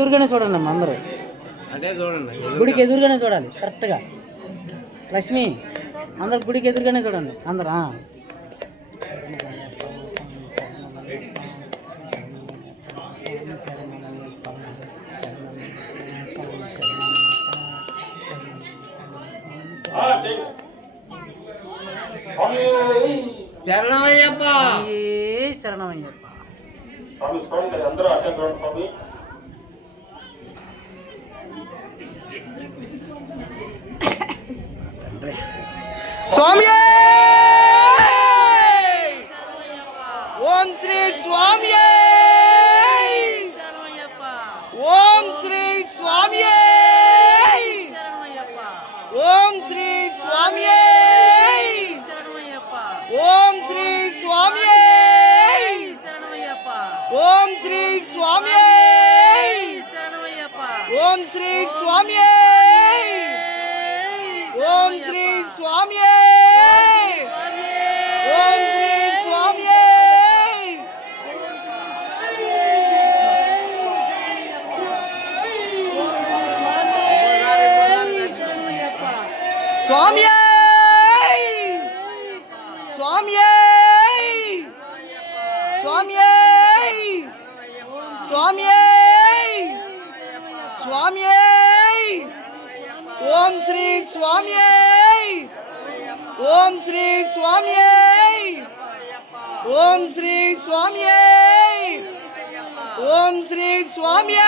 ఎదురుగానే చూడండి అమ్మ అందరూ. అంటే చూడండి, గుడికి ఎదురుగానే చూడాలి కరెక్ట్గా. లక్ష్మి అందరు గుడికి ఎదురుగానే చూడండి అందరు. శరణమయ్యప్ప, శరణమయ్యప్ప. స్వామి ఓం శ్రీ స్వామి, ఓం శ్రీ స్వామి, ఓం శ్రీ స్వామి, ఓం శ్రీ స్వామి, ఓం శ్రీ స్వామి, ఓం శ్రీ స్వామి, ఓం శ్రీ స్వామి, ఓం శ్రీ స్వామి, స్వామి, స్వామి, స్వామి, స్వామి, స్వామి, ఓం శ్రీ స్వామి, ఓం శ్రీ స్వామి, ఓం శ్రీ స్వామి, ఓం శ్రీ స్వామి.